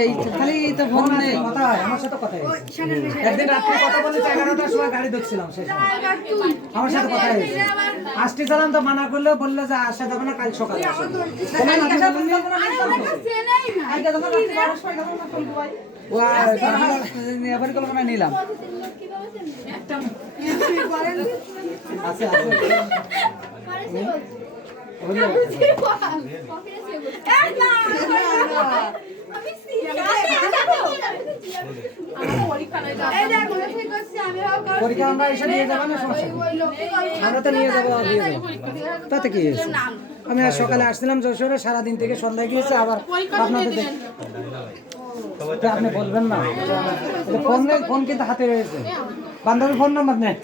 এই খালি তো ফোন নেই, কথা হয় আমার সাথে কথা হয়েছে। একদিন রাত্রে কথা বলে 11টার সময় গাড়ি দেখছিলাম, সেই সময় আমার সাথে কথা হয়েছে। আসতে চালাম তো মানা করলেও বললো যে আসা যাবে না, কাল সকালে আসো। পরিকল্পনা নিলাম আছে পরীক্ষা আমরা এসে নিয়ে যাবো না, আমরা তো নিয়ে যাবো, তাতে কি হয়েছে? আমি আজ সকালে আসছিলাম যশোরে, সারাদিন থেকে সন্ধ্যায় গিয়েছে, আবার আপনাদের আপনি বলবেন না ফোন নেই, ফোন কিন্তু হাতে রয়েছে। বান্ধবীর ফোন নাম্বার নেই,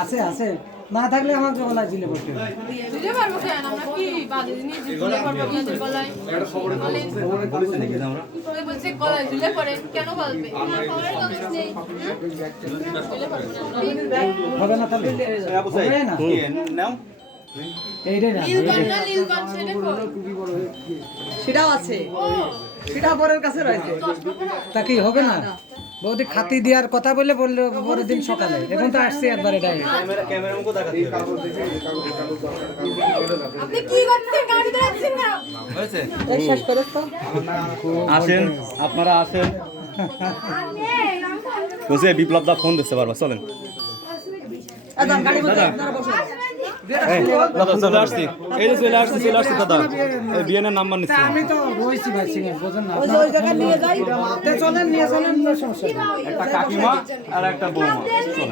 আছে আছে, না থাকলে আমাকে গলায় ঝুলে পড়তে হবে। হবে না তাহলে না, এইটাই না, সেটাও আছে, সেটা পরের কাছে রয়েছে, তা কি হবে না? বৌদি খাতি দেওয়ার কথা বললে পরের দিন সকালে, এখন তো আসছে একবার। এটাই আসেন, আপনারা আসেন। বুঝে বিপ্লব দা ফোন দিতে পারবা, চলেন। চলে আসছি, এই যে চলে আসছি দাদা, এই বিএনের নাম্বার নিচ্ছি। আমি তো রয়েছি ভাই, সিঙ্গে বোঝেন না, ওই জায়গায় নিয়ে যাই, চলেন নিয়ে চলেন, সমস্যা একটা কাকিমা আর একটা বৌমা, চলেন।